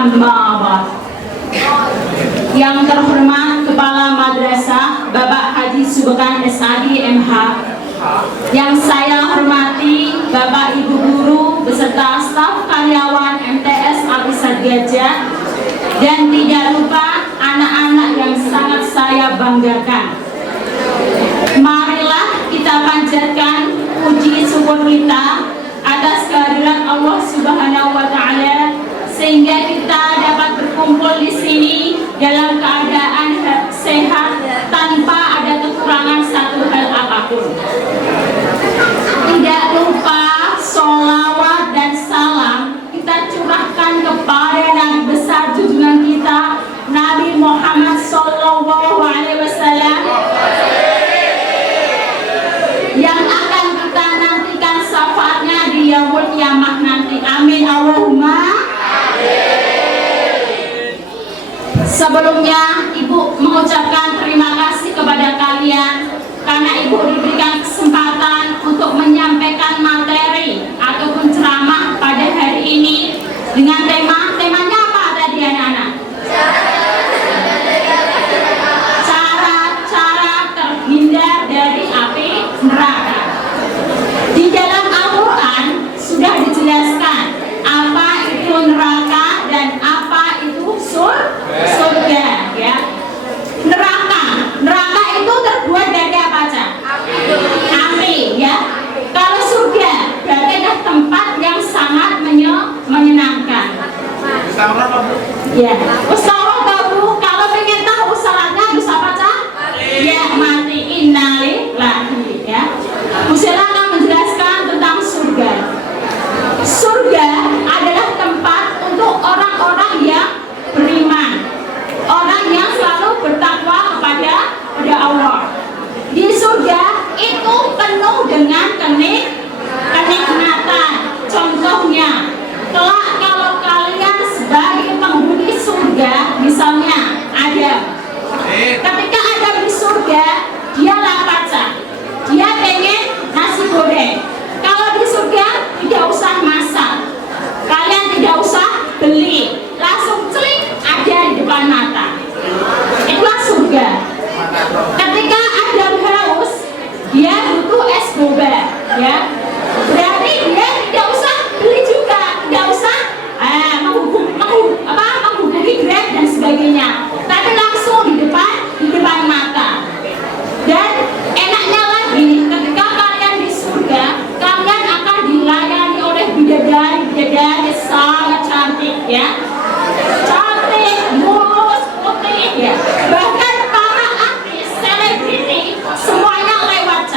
Amma ba'd. Yang terhormat Kepala Madrasah Bapak Haji Subkan SAD MH, yang saya hormati Bapak Ibu Guru beserta staf karyawan MTS Al-Irsad Gajah, dan tidak lupa anak-anak yang sangat saya banggakan. Marilah kita panjatkan puji syukur kita atas kehadiran Allah Subhanahu wa Ta'ala, sehingga kita dapat berkumpul di sini dalam keadaan sehat tanpa ada kekurangan satu hal apapun. Tidak lupa sholawat dan salam kita curahkan kepada Nabi besar junjungan kita, Nabi Muhammad Sallallahu Alaihi Wasallam, yang akan kita nantikan syafaatnya di yaumul kiamah nanti. Amin Allahumma. Sebelumnya Ibu mengucapkan terima kasih kepada kalian karena Ibu diberikan kesempatan untuk menyampaikan materi ataupun ceramah pada hari ini dengan temanya apa tadi anak-anak? Cara terhindar dari api neraka. Di dalam Al-Quran sudah dijelaskan apa itu neraka dan apa itu surga, ya. Neraka itu terbuat dari apa aja? Api, ya. Kalau surga berarti adalah tempat yang sangat menyenangkan. Ya. Ustaz, kalau pengen tahu syaratnya harus apa aja? Ya, mati. Innalillahi, ya. Ustaz akan menjelaskan tentang surga. Surga adalah tempat untuk orang-orang yang beriman, orang yang selalu bertakwa kepada Allah. Di surga itu penuh dengan kenikmatan. Contohnya, kelak kalau kalian sebagai penghuni surga, misalnya Adam, ketika Adam di surga, dia lapar, dia pengen nasi goreng. Kalau di surga tidak usah masak, kalian tidak usah beli, langsung celik ada di depan mata. Itulah surga. Ketika Adam haus, dia butuh es boba, ya. Berarti dia tidak usah beli juga, tidak usah menghubungi Grab dan sebagainya, tapi langsung di depan mata. Dan enaknya lagi, ketika kalian di surga, kalian akan dilayani oleh bidadari sangat cantik, ya. Cantik, mulus, putih, ya. Bahkan para artis, selebriti, semuanya lewat,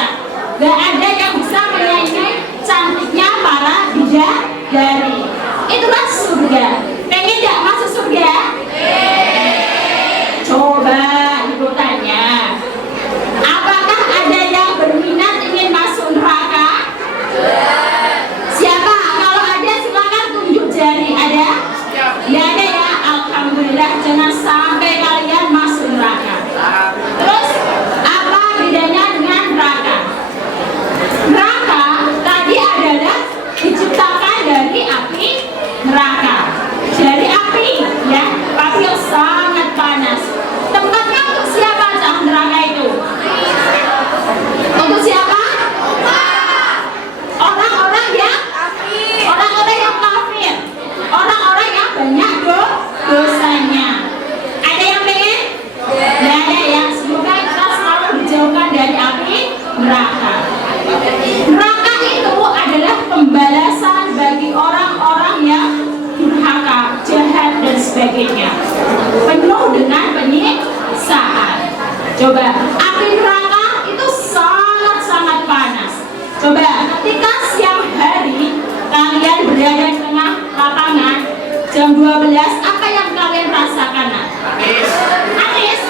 gak ada yang bisa menyaingi cantiknya para bidadari. Itulah surga. Pengen gak masuk surga? Coba Ibu tanya, apakah ada yang berminat ingin masuk neraka? Siapa? Kalau ada silakan tunjuk jari. Ada? Ya ada, ya. Alhamdulillah, jangan sampai kalian masuk neraka. Terus apa bedanya dengan neraka? Neraka tadi adalah diciptakan dari api neraka, dari api, ya, api yang sangat panas. Tempatnya untuk siapa aja neraka itu? Untuk siapa? Orang-orang yang kafir, orang-orang yang banyak dosanya. Ada yang pengen? Ya ada, ya. Semoga kita selalu dijauhkan dari api neraka. Neraka itu adalah pembalasan bagi orang-orang yang durhaka, jahat dan sebagainya, penuh dengan penyiksaan. Coba, api neraka itu sangat-sangat panas. Coba, ketika siang hari kalian berada di tengah lapangan jam 12, apa yang kalian rasakan? Anis,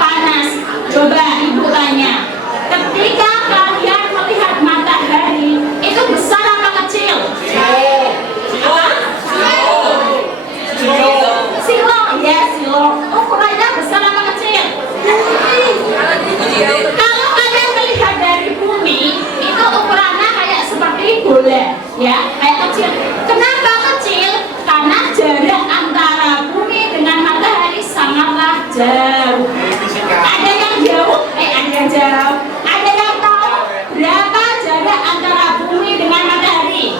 panas. Coba Ibu tanya, ketika kalian melihat matahari, itu besar apa kecil? Silo, ya, silo. Ukurannya besar apa kecil? Kalau kalian melihat dari bumi, itu ukurannya kayak seperti bola, ya, kayak kecil. Kenapa kecil? Karena jarak antara jauh. Ada yang jauh? Ada yang jauh. Ada yang tahu berapa jarak antara bumi dengan matahari?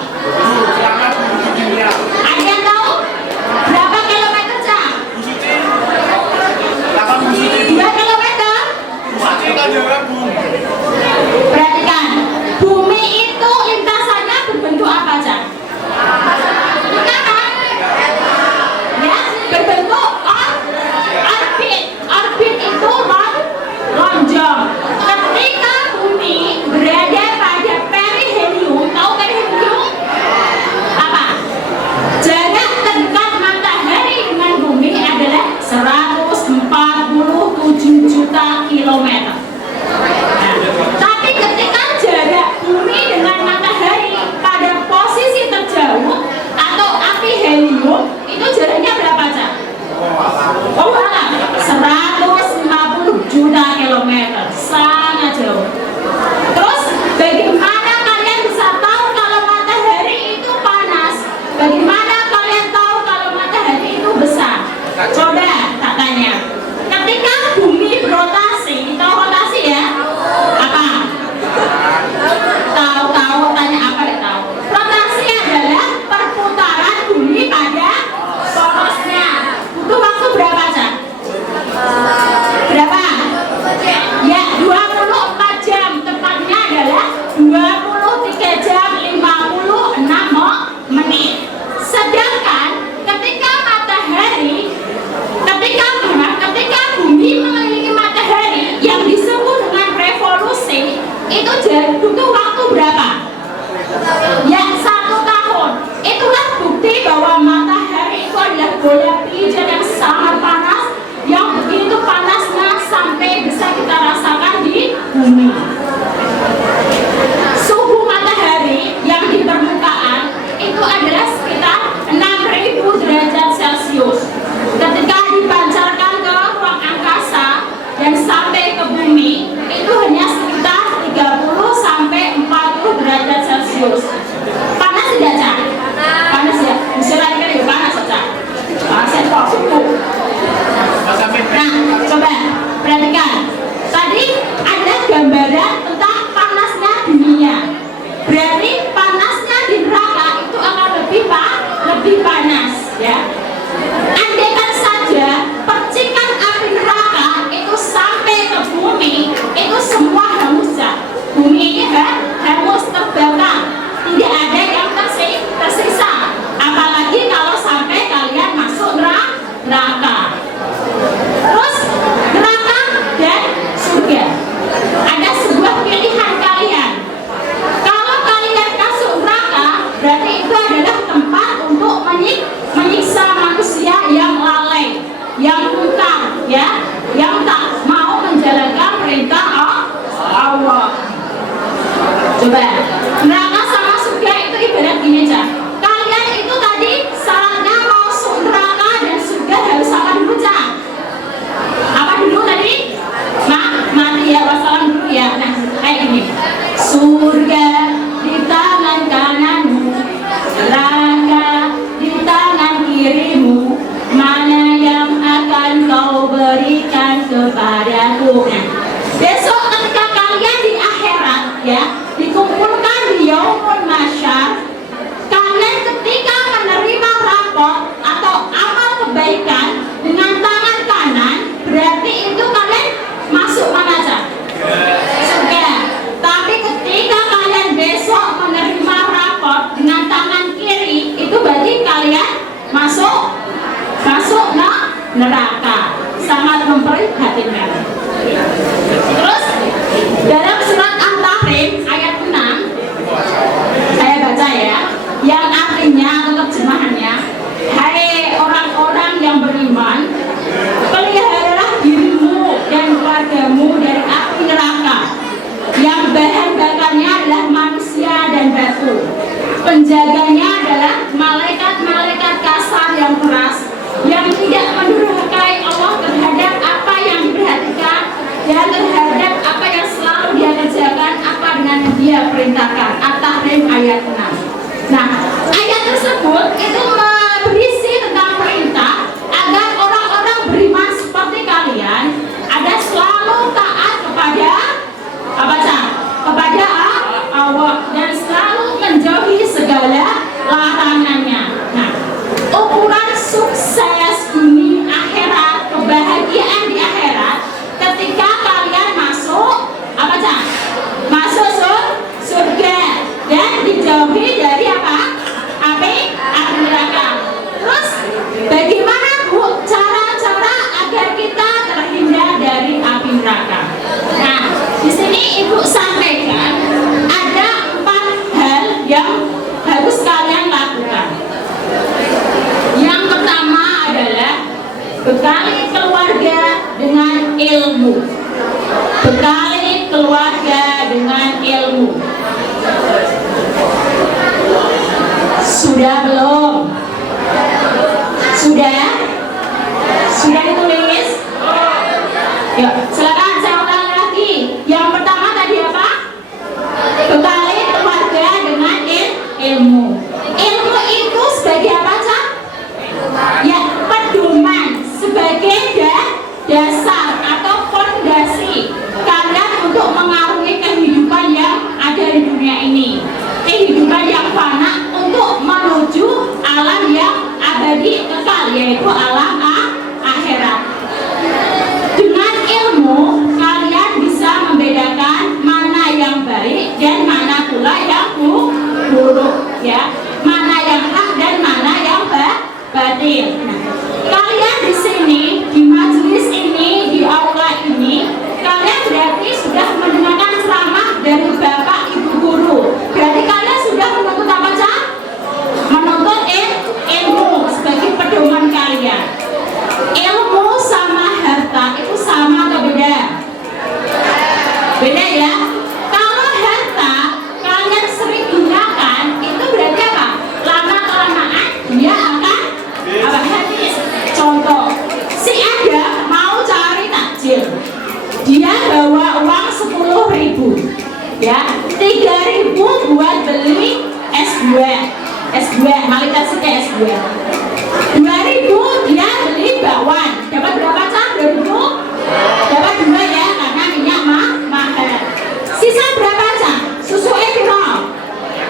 Ada yang tahu berapa kilometer jam? 2 kilometer. Perhatikan, bumi itu lintasannya berbentuk apa, Cak? Ya, berbentuk orbit. Orbit itu lonjong. Ketika bumi berada pada perihelium, tahu perihelium? Apa? Jarak terdekat matahari dengan bumi adalah 147 juta kilometer. Nah, tapi ketika jarak bumi dengan matahari pada posisi terjauh atau aphelion itu jaraknya berapa, Cak? Oh, 150 juta kilometer, sangat jauh. Terus bagaimana kalian bisa tahu kalau matahari itu panas? Bagaimana kalian tahu kalau matahari itu besar? Coba tak tanya. Ketika bumi berotasi, tahu rotasi ya? Apa? Tahu, tanya apa ya tahu? Rotasi adalah perputaran bumi pada porosnya. Butuh waktu berapa, Cak? Berapa? Ya, 24 jam. Tepatnya adalah 23 jam 56 menit. Sedangkan ketika bumi mengelilingi matahari yang disebut dengan revolusi itu butuh waktu berapa? Ya, 1 tahun. Itulah bukti bahwa matahari itu adalah bola pijar yang sangat panas, yang begitu panasnya sampai bisa kita rasakan di bumi. Suhu matahari yang di permukaan itu adalah sekitar 6.000 derajat Celcius. Ketika dipancarkan ke ruang angkasa dan sampai ke bumi itu hanya sekitar 30 sampai 40 derajat Celcius. Panas tidak, Cak? Panas ya? Misalnya kan ya panas, Cak? Saya kok suhu. Nah, coba perhatikan. Tadi ada gambaran tentang panasnya dunia. Berarti panasnya di neraka itu akan lebih panas, ya. Andaikan saja percikan api neraka itu sampai ke bumi, itu semua hangus, ya. Bumi ini hangus terbakar, tidak ada yang tersisa. Apalagi kalau sampai kalian masuk neraka. Terus neraka dan surga. Ada sebuah pilihan kalian. Kalau kalian masuk neraka, berarti itu adalah tempat untuk menyiksa manusia yang lalai, yang buta, ya, yang tak mau menjalankan perintah Allah. Coba, neraka sama surga itu ibarat gini, Cak. Kalian itu tadi syaratnya masuk neraka dan surga harus apa dulu, Cak? Apa dulu tadi? Mati ya, wassalam dulu ya. Nah, kayak gini. Surga di tangan kananmu, neraka di tangan kirimu, mana yang akan kau berikan kepadaku? Nah, besok ketika kalian di akhirat, ya, dikumpulkan di yaumul mahsyar, kalian ketika menerima rapor atau amal kebaikan dengan tangan kanan, berarti itu kalian masuk mana, Cak? Surga. Tapi ketika kalian besok menerima rapor dengan tangan kiri, itu berarti kalian masuk neraka. Sangat memprihatinkan. Terus dalam surat An-Tahrim ayat 6 saya baca ya, yang artinya atau terjemahannya, hai orang-orang yang beriman, peliharalah dirimu dan keluargamu dari api neraka yang bahan bakarnya adalah manusia dan batu. Penjaganya adalah malaikat-malaikat kasar yang keras, yang tidak mendurhakai Allah terhadap apa yang diperhatikan dan terhadap apa yang selalu dia kerjakan. bekali keluarga dengan ilmu. Bekali keluarga dengan ilmu. Sudah belum? Sudah? Sudah ditulis? Yuk, silakan saya ulangi lagi. Yang pertama tadi apa? Bekali keluarga dengan ilmu. Ilmu itu sebagai apa, Cak? Ya, pedoman, sebagai dasar atau fondasi kalian untuk mengarungi kehidupan yang ada di dunia ini. Kehidupan yang fana untuk menuju alam yang abadi kekal, yaitu alam akhirat. Dengan ilmu kalian bisa membedakan mana yang baik dan mana pula yang buruk, ya. Mana yang hak dan mana yang batil. Nah, kalian di sini, di majelis ini, di aula ini, kalian berarti sudah mendengarkan ceramah dari Bapak Ibu guru. Berarti kalian sudah menuntut apa, Cak? Menuntut ilmu sebagai pedoman kalian. Ilmu sama harta itu sama atau beda? Beda, ya. Kalau harta kalian sering gunakan, itu berarti apa? Lama-kelamaan dia akan apa? Habis. Contoh, si Adam mau cari takjil, dia bawa uang 10.000, ya, 3.000 buat beli S2, Malika Siti S2. 2.000 dia beli bakwan, dapat berapa, Cak? 2.000? Dapat 2, ya, karena minyak mahal. Sisa berapa, Cak? Susu Evirol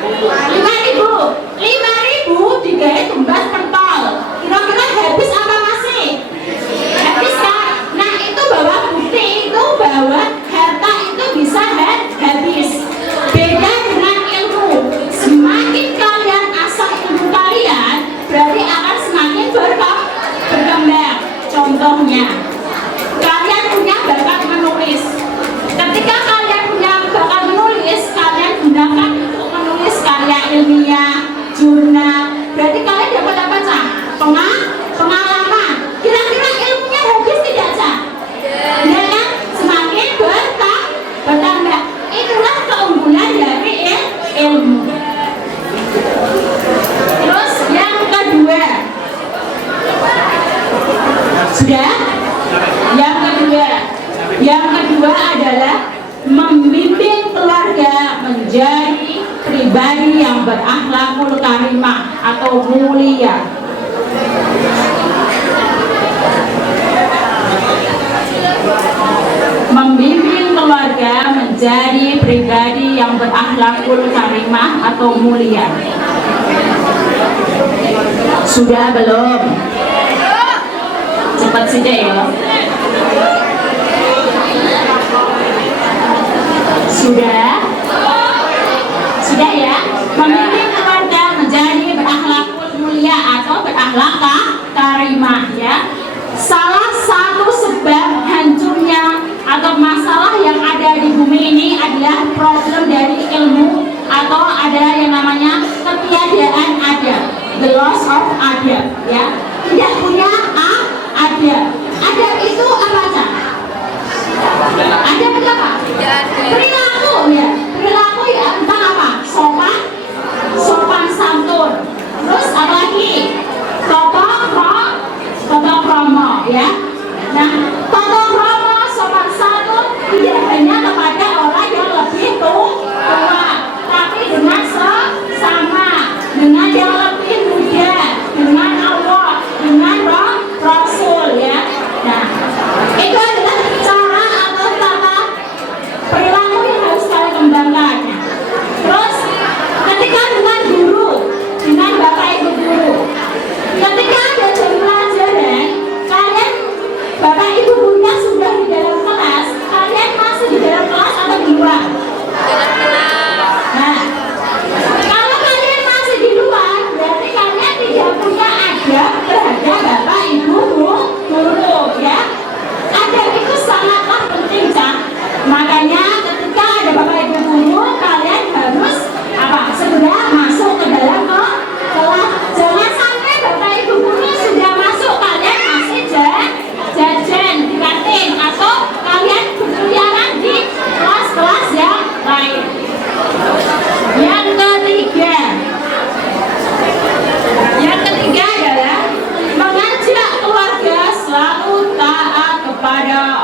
5.000. 5.000 digait tumbas pentol, kira-kira habis apa masih? Habis, kan? Nah, itu bahwa bukti itu bahwa harta itu bisa habis. Beda dengan ilmu. Semakin kalian asah ilmu kalian, berarti akan semakin berkembang. Contohnya, kalian punya bakat menulis. Ketika kalian punya bakat menulis, kalian gunakan untuk menulis karya ilmiah, jurnal. Berarti kalian dapat apa, Cak? Pengalaman. Kira-kira ilmunya habis tidak, Cak? Ya, kan? Semakin bertambah. Itulah keunggulan dari ilmu. Terus yang kedua, sudah? Yang kedua adalah membimbing keluarga menjadi pribadi yang berakhlakul karimah atau mulia. Membimbing keluarga menjadi pribadi yang berakhlakul karimah atau mulia. Sudah belum? Cepat saja, ya. Sudah? Sudah, ya? Membimbing keluarga menjadi berakhlakul mulia atau berakhlak karimah, ya. Salah satu sebab hancurnya atau masalah yang ada di bumi ini adalah problem dari ilmu, atau ada yang namanya ketiadaan adab, the loss of adab, ya. Tidak punya adab. Adab itu apa, Cak? Adab itu apa? Perilaku, ya. Perilaku, ya, tentang apa? Sopan santun. Terus apa lagi? Toto kromo, ya. Nah, toto kromo, sopan santun tidak hanya kepada orang yang lebih tua, tapi dengan sesama, dengan yang lebih muda, dengan Allah, dengan Rasul, ya.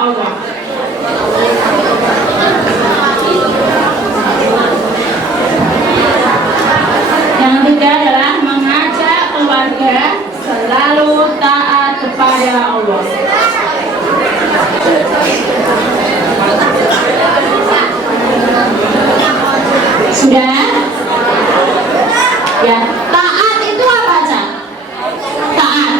Allah. Yang ketiga adalah mengajak keluarga selalu taat kepada Allah. Sudah? Ya, taat itu apa, Cak? Taat.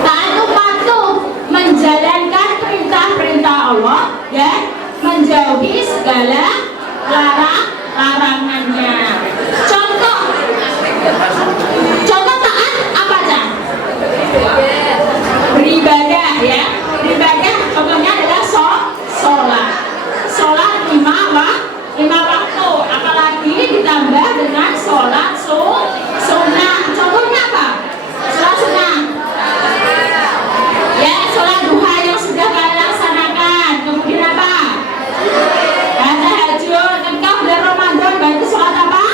Taat itu patuh menjalankan perintah-perintah Allah, ya, menjauhi segala larangannya. Contoh taat apa, Cak? Beribadah, ya. Beribadah contohnya adalah sholat. Sholat 5 waktu, apalagi ditambah dengan sholat sunnah. Contohnya apa? Sholat sunnah. Ya, sholat duha yang sudah kalian laksanakan. Kemudian apa? Tahajud. Ketika bulan Ramadan berarti sholat apa?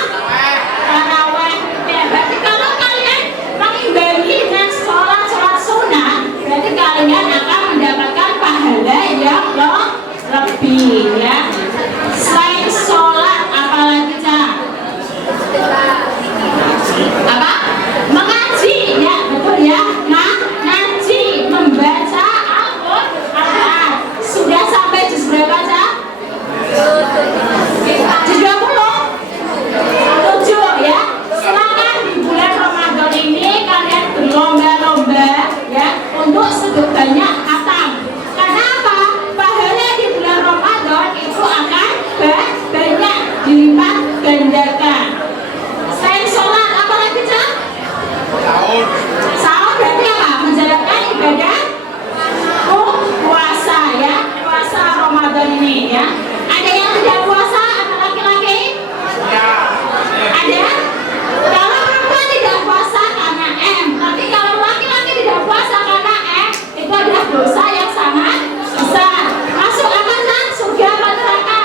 Tarawih. Ya, berarti kalau kalian mengimbangi dengan sholat sunnah, berarti kalian akan mendapatkan pahala yang lebih, ya. Selain sholat apalagi, Cak? Apa? Mengaji, ya, betul ya. Ngaji, membaca Al-Quran. Sudah sampai juz berapa, Cak? Juz 20? 7, ya. Silakan di bulan Ramadan ini kalian berlomba-lomba, ya, untuk sebanyak khatam. Karena apa? Pahala di bulan Ramadan itu akan banyak dilipat gandakan. Selain sholat apa lagi, Cak? Sahur berarti apa? Menjalankan ibadah puasa, ya. Puasa Ramadan ini, ya. Ada yang tidak puasa anak laki-laki? Ada? Kalau perempuan tidak puasa karena tapi kalau laki-laki tidak puasa karena itu adalah dosa yang sangat besar. Masuk apa, Cak? Surga apa neraka?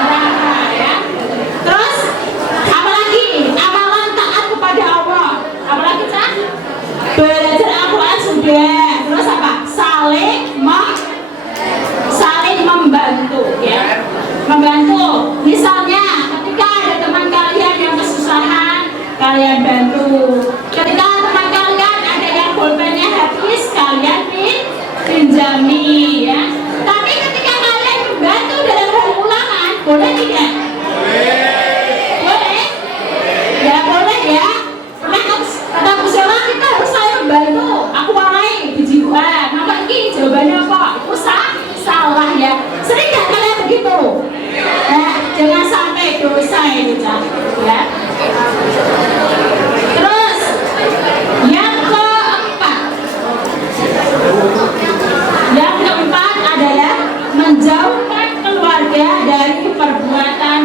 Neraka, ya. Terus apalagi amalan taat kepada Allah. Apalagi, Cak? Belajar Al-Quran sudah. Terus apa? Saling membantu, ya. Membantu. Misalnya ketika ada teman kalian yang kesusahan, kalian bantu. Ketika teman kalian ada yang pulpennya habis, kalian pinjami, ya. Tapi ketika kalian membantu dalam hal ulangan, boleh tidak? Boleh? Ya boleh, ya. Kata Bu Sela, kita harus saling membantu. Aku warai biji buah. Maka ini jawabannya apa? Itu salah, ya. Sering nggak kalian begitu? Nah, jangan sampai dosa ini, Cak, ya. Terus yang keempat adalah menjauhkan keluarga dari perbuatan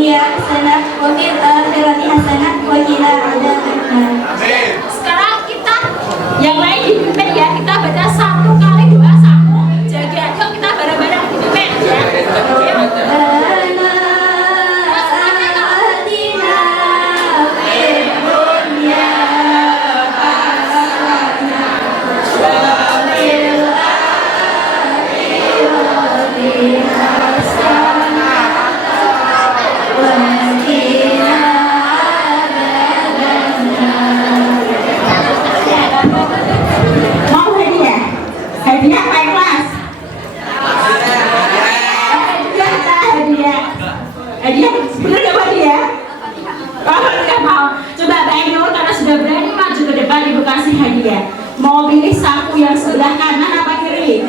dunya hasanah wa fil akhirati hasanah wa qina adzabannar. Sekarang kita yang lain dipimpin ya, kita baca 1 kali doa samu jaga. Yuk kita bareng-bareng dipimpin ya. Mau hadiah? Hadiah apa kelas? Hadiah bener gak Pak dia? Oh nggak mau. Coba Mbak Ainur karena sudah berani maju ke depan ibu kasih hadiah. Mau pilih saku yang sebelah kanan apa kiri?